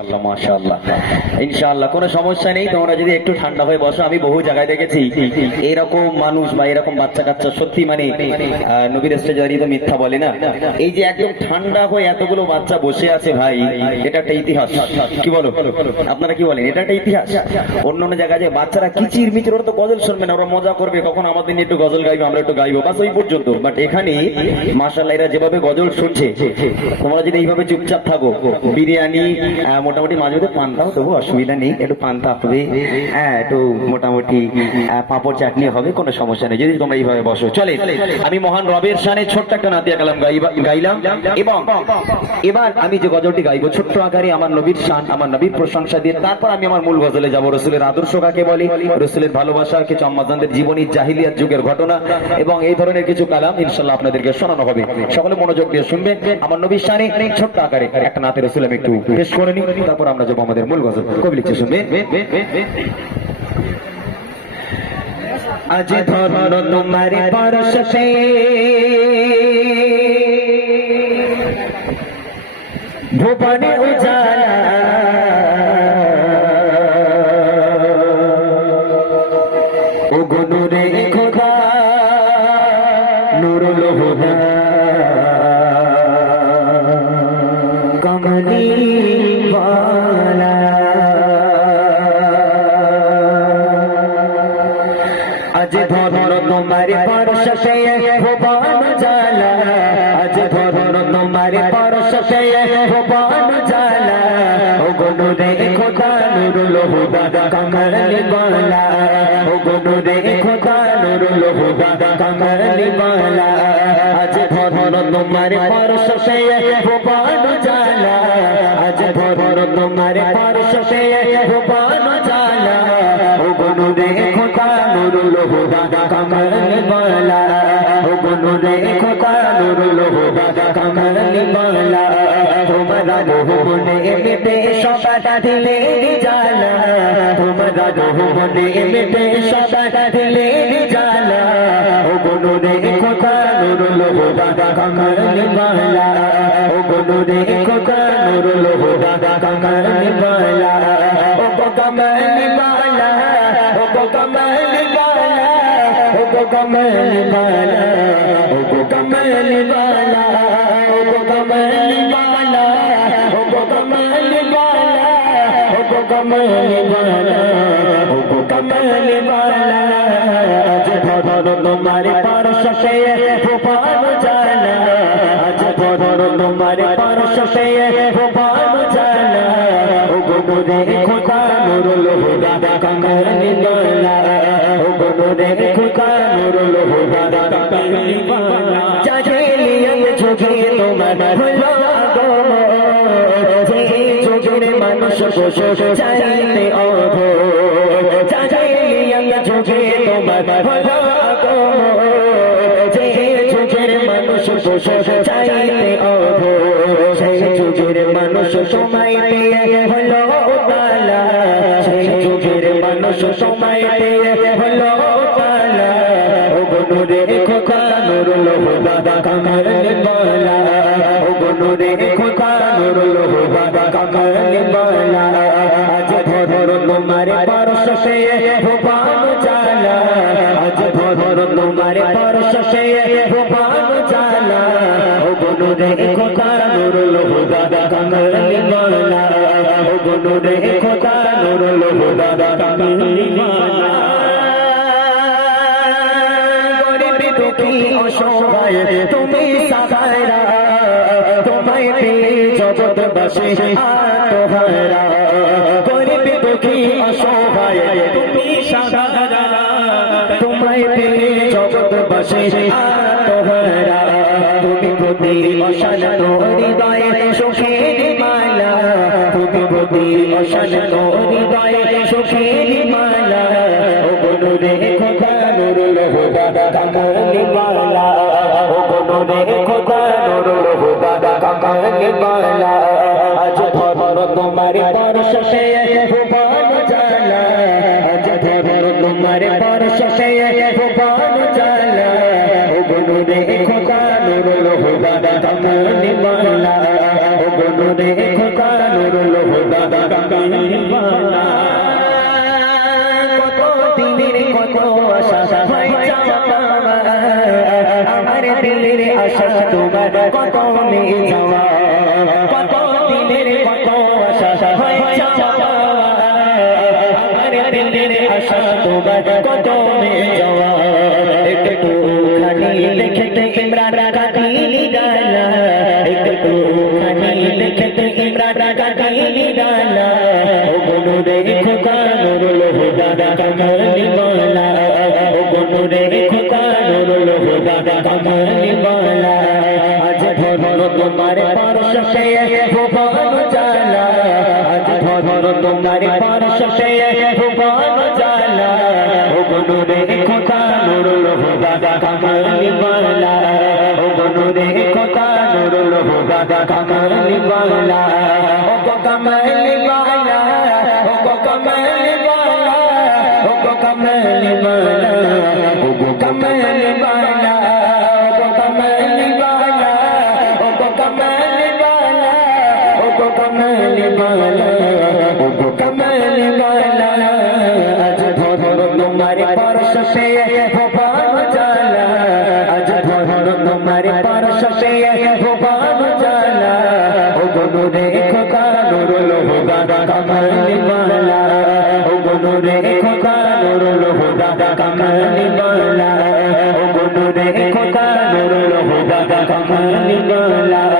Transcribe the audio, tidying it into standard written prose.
আল্লাহ মাশাআল্লাহ ইনশাআল্লাহ কোনো সমস্যা নেই। তোমরা যদি একটু ঠান্ডা হয়ে বসো, আমি বহু জায়গায় দেখেছি এরকম মানুষ বা এরকম বাচ্চা কাচ্চা সত্যি মানে নবীর স্টেজে দাঁড়িয়ে তো মিথ্যা বলে না। এই যে একদম ঠান্ডা হয়ে এতগুলো বাচ্চা বসে আছে ভাই, এটা একটা ইতিহাস। কি বলো আপনারা, কি বলেন? এটা একটা ইতিহাস। অন্য অন্য জায়গায় যে বাচ্চারা কিচির মিচির, ওরা তো গজল শুনবে না, ওরা মজা করবে, কখন আমাদের নিয়ে একটু গজল গাইবে, আমরা একটু গাইবো, বাস ওই পর্যন্ত। বাট এখানে মাশাআল্লাহ এরা যেভাবে গজল শুনছে, তোমরা যদি এইভাবে চুপচাপ থাকো, বিরিয়ানি মোটামুটি মাঝে মধ্যে পান্তাও তবু অসুবিধা নেই, একটু পান্তা হবে, হ্যাঁ একটু মোটামুটি পাঁপড় চাটনি হবে, কোনো সমস্যা নেই যদি তোমরা এইভাবে বসো। চলে আমি মহান রবের শানে ছোট্ট একটা নাতিয়া কালাম গাইলাম, এবং এবার আমি যে গজলটি গাইবো ছোট্ট আকারে আমার নবীর শান, আমার নবীর প্রশংসা দিয়ে, তারপর আমি আমার মূল গজলে যাবো। রসুলের আদর্শ কাকে বলে, রসুলের ভালোবাসা, কিছু আম্মাজানদের জীবনী, জাহিলিয়াত যুগের ঘটনা এবং এই ধরনের কিছু কালাম ইনশাআল্লাহ আপনাদেরকে শোনানো হবে। সকলে মনোযোগ দিয়ে শুনবেন। আমার নবীর শানে ছোট্ট আকারে একটা নাতে রসুল আমি একটু পেশ করে নিই, তারপর আমরা যাবো আমাদের মূল গজল। কবি লিখছে, শুনবেন। আজ ধরো তোমার পরশে ভুবনে উজালা, ও গো নূরে খোদা নুরুল হুদা কমলি ওয়ালা, আজ ধরো তোমার পরশে ভুবন জালা, আজ ধরো তোমার পরশে ভুবন জালা, ও গো নূরে খোদা নুরুল হুদা কমলি ওয়ালা, ও গো নূরে খোদা নুরুল হুদা কমলি ওয়ালা, আজ ধরো তোমার পরশে ভুবন জালা, আজ ধরো তোমার পরশে ভুবন জালা, ও গো নূরে খোদা নুরুল হুদা কমলি ওয়ালা, ও গো নূরে খোদা নুরুল হুদা কমলি ওয়ালা, তোমরা রূপনে মিটে সব দিলে জালা, তোমরা রূপনে মিটে সব দিলে জালা, ও গো নূরে খোদা নুরুল হুদা কমলি ওয়ালা, ও গো নূরে খোদা নুরুল হুদা কমলি ওয়ালা, ও গো কমলি ওয়ালা, ও গো কমলি ওয়ালা, ও গো কমলি ওয়ালা, ও গো কমলি ওয়ালা, ও গো কমলি ওয়ালা, ও গো কমলি ওয়ালা, ও গো কমলি ওয়ালা, ও গো কমলি ওয়ালা, আজ ধরো তোমার পরশে ভুবন জালা, আজ ধরো তোমার পরশে ভুবন জালা, ও গো নূরে খোদা নুরুল হুদা কমলি ওয়ালা, ও গো নূরে খোদা নুরুল হুদা কমলি ওয়ালা, জাহিলিয়াত যুগে তোমার হলো আগমন, যে যুগের মানুষ বসে চাইতে অভোর, জাহিলিয়াত যুগে তোমার হলো আগমন, যে যুগের মানুষ বসে চাইতে অভোর, সেই যুগের মানুষ সময় পেয়ে হলো তালা, সেই যুগের মানুষ সময় পেয়ে হলো তালা, ও গো নূরে খোদা নুরুল হুদা কমলি ওয়ালা, ও গো নূরে খোদা নুরুল হুদা কমলি ওয়ালা, আজ ধরো তোমার পরশে ভুবন জালা, আজ ধরো তোমার পরশে ভুবন জালা, ও গো নূরে খোদা নুরুল হুদা কমলি ওয়ালা, ও গো নূরে খোদা নুরুল হুদা কমলি ওয়ালা, গরিব দুঃখী অসহায় তুমি সাহারা, তোমায় পেয়ে জগৎবাসী আত্মহারা, গরিব দুঃখী অসহায় তুমি সাহারা, তোমায় পেয়ে জগৎবাসী আত্মহারা, তুমি প্রতি অশান্ত হৃদয়ে সুখের মালা, তুমি প্রতি অশান্ত হৃদয়ে সুখের মালা, ও গো নূরে খোদা নুরুল হুদা কমলি ওয়ালা, ও গো নূরে খোদা নুরুল হুদা কমলি ওয়ালা, আজ ধরো তোমার পরশে ভুবন জালা, আজ ধরো তোমার পরশে ভুবন জালা, ও গো নূরে খোদা নুরুল হুদা কমলি ওয়ালা, ও গো গুনুরে খোদা নুরুল হুদা কামলি ওয়ালা কত দিনের কত আশা হয় যাওয়া আমার দিলের আশা তোমার কত মে যাওয়া কত দিনের কত আশা হয় যাওয়া আমার দিলের আশা তোমার কত মে যাওয়া একটু খানি দেখতে ইমরান কাদিলি ডালা একটু খানি দেখতে ইমরান কাদিলি ডালা ও গুনুরে খোদা নুরুল হুদা কামলি ওয়ালা ও গুনুরে খোদা নুরুল হুদা কামলি ওয়ালা আজ ধরো তোমার পারশে ভুবন জালা আজ ধরো তোমার পারশে ভুবন জালা ও গুনুরে খোদা নুরুল হুদা কামলি ওয়ালা ও গুনুরে খোদা নুরুল হুদা কামলি ওয়ালা ও কামলি ওয়ালা ও কামলি ওয়ালা ও কামলি ওয়ালা ও কামলি ওয়ালা ও কামলি ওয়ালা ও কামলি ওয়ালা ও কামলি ওয়ালা ও কামলি ওয়ালা আজ ধরো তোমার পারশে ভুবন জালা আজ ধরো তোমার পারশে ভুবন জালা ও গুনুরে খোদা নুরুল হুদা কামলি ওয়ালা ও গুনুরে খোদা নুরুল হুদা কামলি ওয়ালা ও গুনুরে খোদা নুরুল হুদা কামলি ওয়ালা